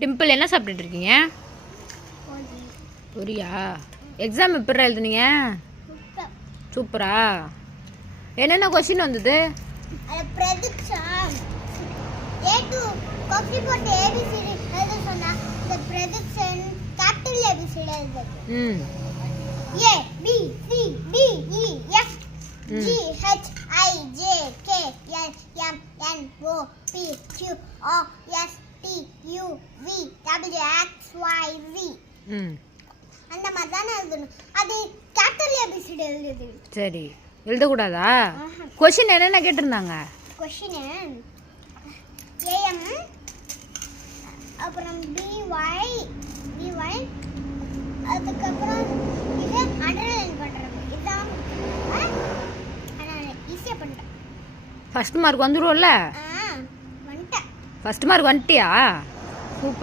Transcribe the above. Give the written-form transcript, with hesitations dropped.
டிம்பிள் என்ன சாப்பிட்டுட்டு இருக்கீங்க? பொரியா? எக்ஸாம் எப்படி எழுதுனீங்க? சூப்பரா? என்னென்ன கொஸ்டின் வந்தது? G H I J K L M N O P Q R S T U V W X Y Z. அந்த மாதிரி தானே எழுதணும். அது கேபிட்டல் ஏபிசிடி எழுதுது. சரி, எழுதக்கூடாதா? கொஸ்டின் என்னென்ன கேட்டிருந்தாங்க? கொஸ்டின் AM அப்புறம் BY அதுக்கப்புறம் இது அண்டர்லைன் பண்றது. இதான் ஈஸியா பண்ணிட்டேன். ஃபர்ஸ்ட் மார்க் வந்துரும்ல? வந்துட்டேன். ஃபர்ஸ்ட் மார்க் வந்துட்டியா?